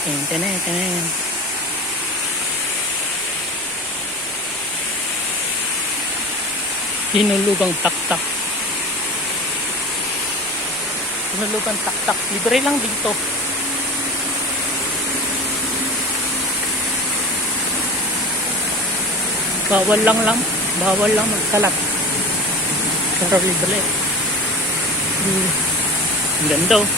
Tenen. Hinulugang taktak. Hinulugang taktak. Libre lang dito. Bawal lang magkalat. Pero libre. Ang ganda oh.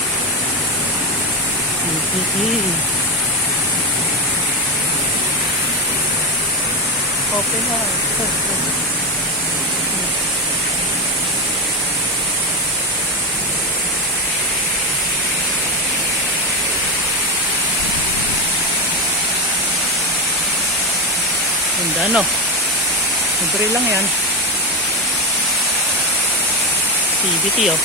Open na. Ganda no. Libre lang yan. CBT oh.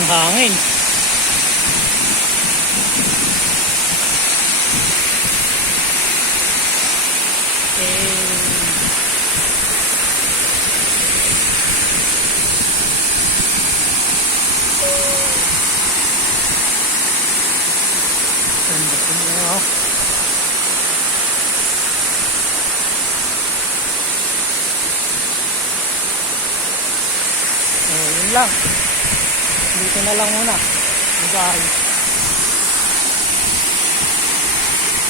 Ang hangin. Ganda po niya oh. Yun lang. Dito na lang muna. Bye.